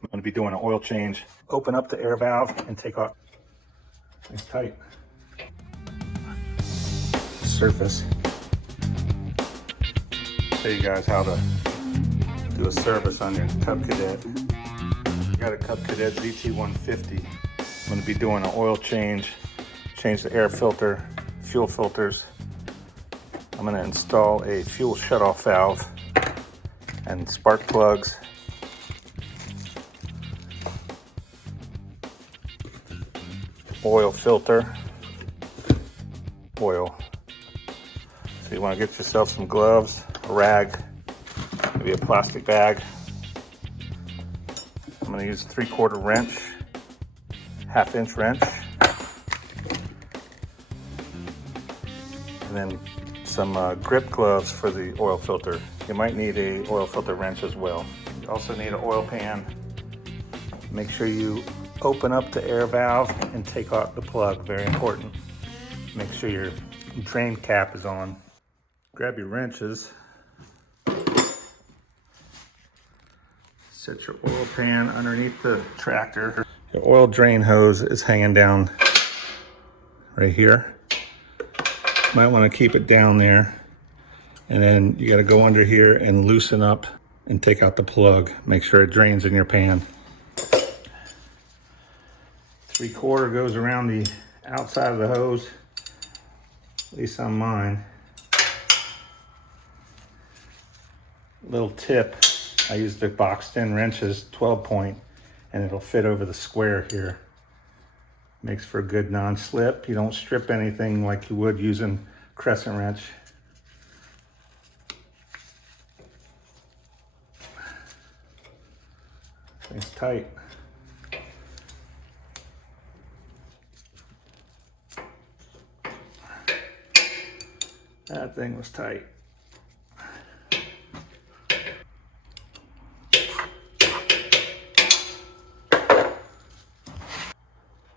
I'm going to be doing an oil change. Open up the air valve and take off. It's tight. Surface. Show you guys how to do a service on your Cub Cadet. I got a Cub Cadet ZT150. I'm going to be doing an oil change the air filter, fuel filters. I'm going to install a fuel shutoff valve and spark plugs. Oil filter, oil. So you want to get yourself some gloves, a rag, maybe a plastic bag. I'm going to use a 3/4 wrench, 1/2 inch wrench, and then some grip gloves for the oil filter. You might need a oil filter wrench as well. You also need an oil pan. Make sure you open up the air valve and take out the plug, very important. Make sure your drain cap is on. Grab your wrenches. Set your oil pan underneath the tractor. Your oil drain hose is hanging down right here. Might want to keep it down there. And then you got to go under here and loosen up and take out the plug. Make sure it drains in your pan. 3/4 goes around the outside of the hose, at least on mine. Little tip, I use the boxed in wrenches, 12 point, and it'll fit over the square here. Makes for a good non-slip. You don't strip anything like you would using crescent wrench. It's tight. That thing was tight.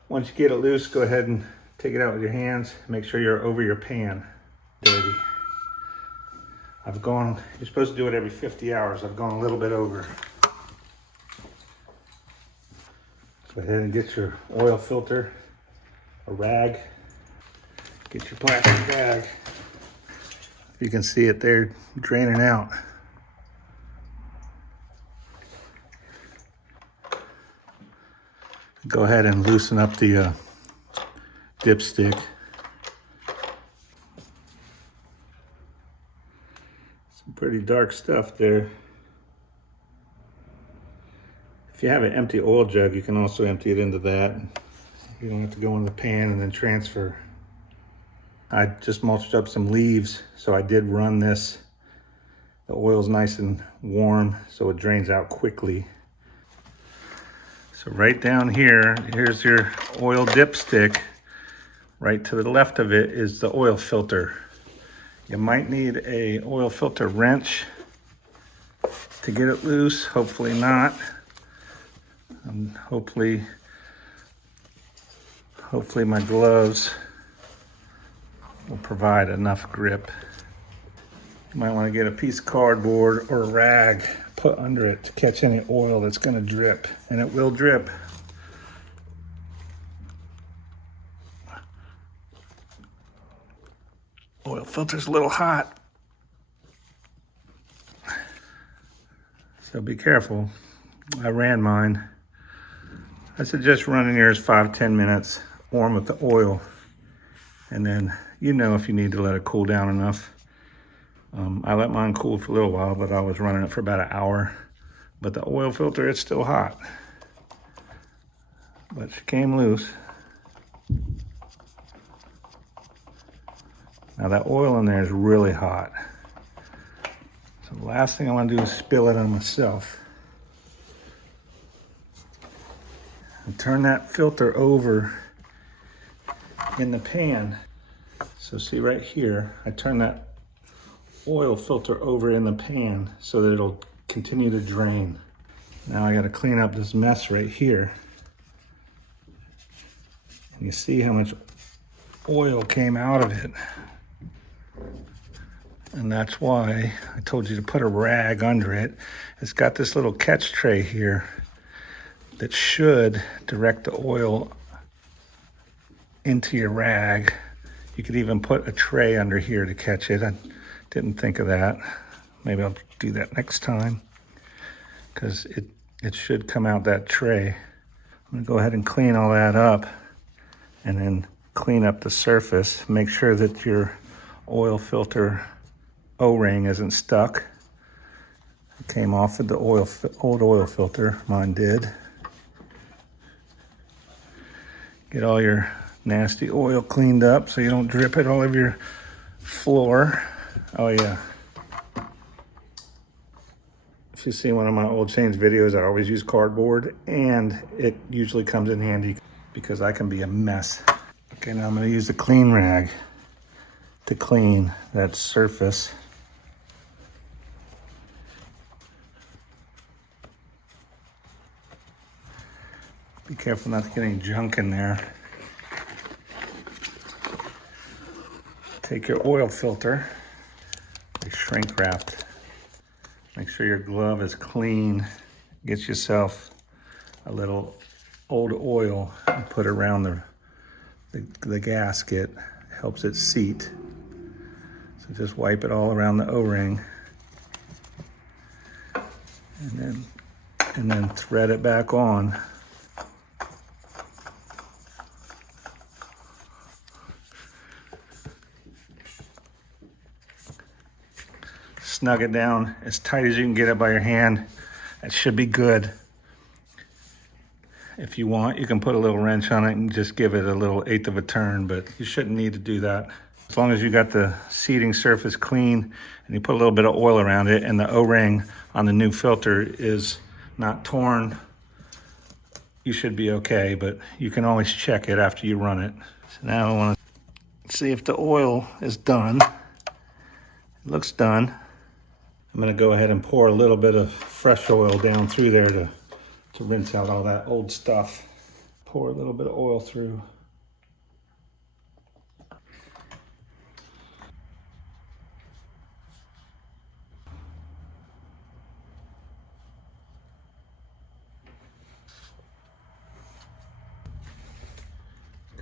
Once you get it loose, go ahead and take it out with your hands. Make sure you're over your pan dirty. You're supposed to do it every 50 hours. I've gone a little bit over. Go ahead and get your oil filter, a rag. Get your plastic bag. You can see it there draining out. Go ahead and loosen up the dipstick. Some pretty dark stuff there. If you have an empty oil jug, you can also empty it into that. You don't have to go in the pan and then transfer. I just mulched up some leaves, so I did run this. The oil's nice and warm, so it drains out quickly. So right down here, here's your oil dipstick. Right to the left of it is the oil filter. You might need a oil filter wrench to get it loose, hopefully not. Hopefully my gloves will provide enough grip. You might want to get a piece of cardboard or a rag, put under it to catch any oil that's going to drip, and it will drip. Oil filter's a little hot, so be careful. I ran mine. I suggest running yours 5-10 minutes, warm with the oil, and then you know if you need to let it cool down enough. I let mine cool for a little while, but I was running it for about an hour. But the oil filter, it's still hot. But she came loose. Now that oil in there is really hot. So the last thing I want to do is spill it on myself. And turn that filter over in the pan. So see right here, I turn that oil filter over in the pan so that it'll continue to drain. Now I got to clean up this mess right here. And you see how much oil came out of it. And that's why I told you to put a rag under it. It's got this little catch tray here. that should direct the oil into your rag. You could even put a tray under here to catch it. I didn't think of that. Maybe I'll do that next time, because it should come out that tray. I'm gonna go ahead and clean all that up and then clean up the surface. Make sure that your oil filter O-ring isn't stuck. It came off of the old oil filter, mine did. Get all your nasty oil cleaned up so you don't drip it all over your floor. Oh yeah. If you see one of my oil change videos, I always use cardboard, and it usually comes in handy because I can be a mess. Okay, now I'm gonna use the clean rag to clean that surface. Be careful not to get any junk in there. Take your oil filter, shrink wrapped. Make sure your glove is clean. Get yourself a little old oil and put around the gasket. Helps it seat. So just wipe it all around the O-ring, and then thread it back on. Snug it down as tight as you can get it by your hand. That should be good. If you want, you can put a little wrench on it and just give it a little 1/8 of a turn, but you shouldn't need to do that. As long as you got the seating surface clean and you put a little bit of oil around it and the O-ring on the new filter is not torn, you should be okay, but you can always check it after you run it. So now I want to see if the oil is done. It looks done. I'm gonna go ahead and pour a little bit of fresh oil down through there to rinse out all that old stuff. Pour a little bit of oil through.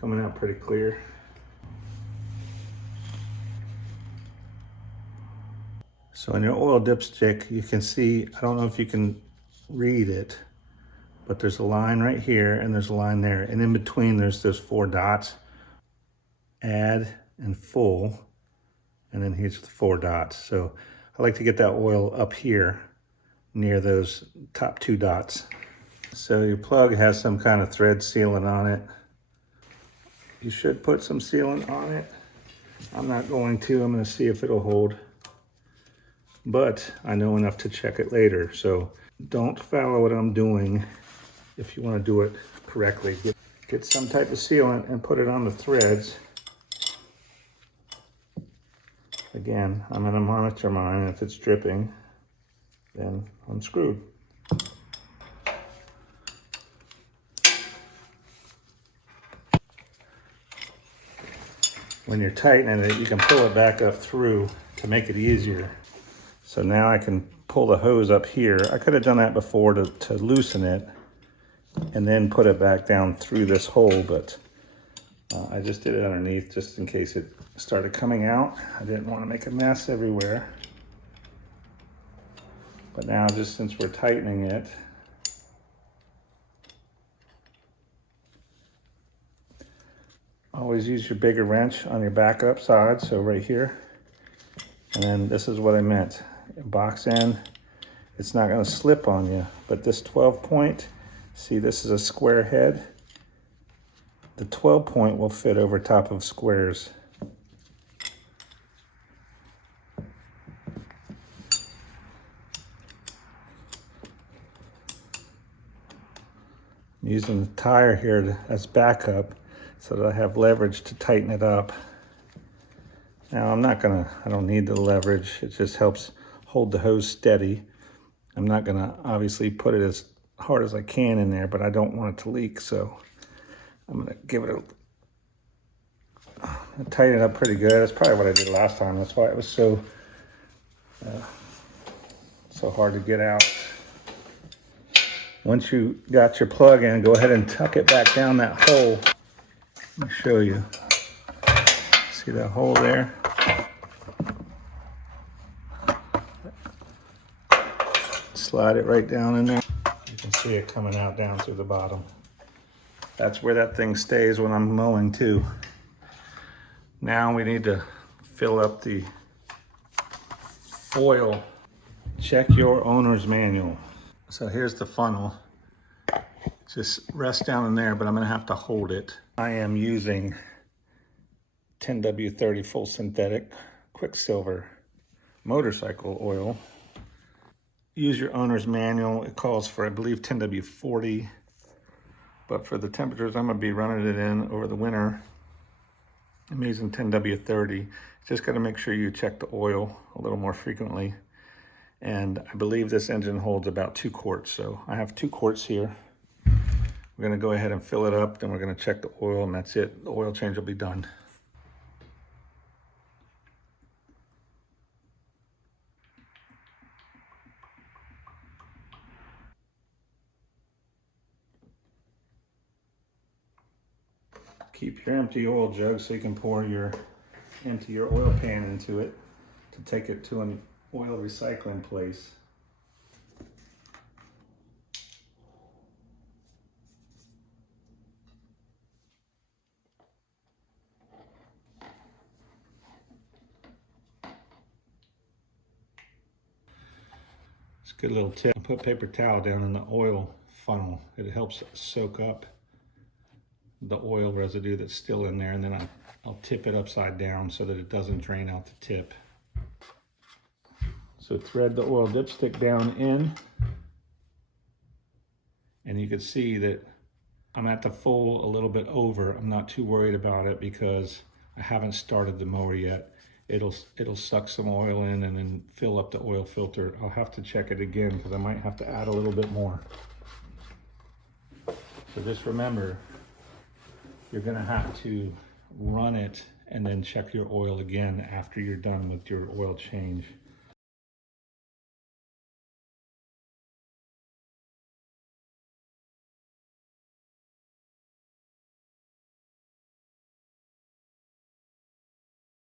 Coming out pretty clear. So in your oil dipstick, you can see, I don't know if you can read it, but there's a line right here and there's a line there. And in between, there's those 4 dots, add and full. And then here's the 4 dots. So I like to get that oil up here near those top 2 dots. So your plug has some kind of thread sealant on it. You should put some sealant on it. I'm not going to, I'm gonna see if it'll hold. But I know enough to check it later. So don't follow what I'm doing if you want to do it correctly. Get some type of sealant and put it on the threads. Again, I'm going to monitor mine. If it's dripping, then I'm screwed. When you're tightening it, you can pull it back up through to make it easier. So now I can pull the hose up here. I could have done that before to loosen it and then put it back down through this hole, but I just did it underneath just in case it started coming out. I didn't want to make a mess everywhere. But now, just since we're tightening it, always use your bigger wrench on your backup side, so right here. And then this is what I meant. Box end, it's not going to slip on you, but this 12 point, see, this is a square head. The 12 point will fit over top of squares. I'm using the tire here as backup so that I have leverage to tighten it up. Now I don't need the leverage. It just helps hold the hose steady. I'm not gonna obviously put it as hard as I can in there, but I don't want it to leak, so I'm gonna give it tighten it up pretty good. That's probably what I did last time. That's why it was so hard to get out. Once you got your plug in, go ahead and tuck it back down that hole. Let me show you. See that hole there? Slide it right down in there. You can see it coming out down through the bottom. That's where that thing stays when I'm mowing too. Now we need to fill up the oil. Check your owner's manual. So here's the funnel. Just rest down in there, but I'm gonna have to hold it. I am using 10W30 full synthetic Quicksilver motorcycle oil. Use your owner's manual. It calls for, I believe, 10W40. But for the temperatures I'm gonna be running it in over the winter, I'm using 10W30. Just gotta make sure you check the oil a little more frequently. And I believe this engine holds about 2 quarts. So I have 2 quarts here. We're gonna go ahead and fill it up, then we're gonna check the oil, and that's it. The oil change will be done. Keep your empty oil jug so you can empty your oil pan into it to take it to an oil recycling place. It's a good little tip. Put paper towel down in the oil funnel. It helps soak up the oil residue that's still in there, and then I'll tip it upside down so that it doesn't drain out the tip. So thread the oil dipstick down in, and you can see that I'm at the full a little bit over. I'm not too worried about it because I haven't started the mower yet. It'll suck some oil in and then fill up the oil filter. I'll have to check it again because I might have to add a little bit more. So just remember, you're gonna have to run it and then check your oil again after you're done with your oil change.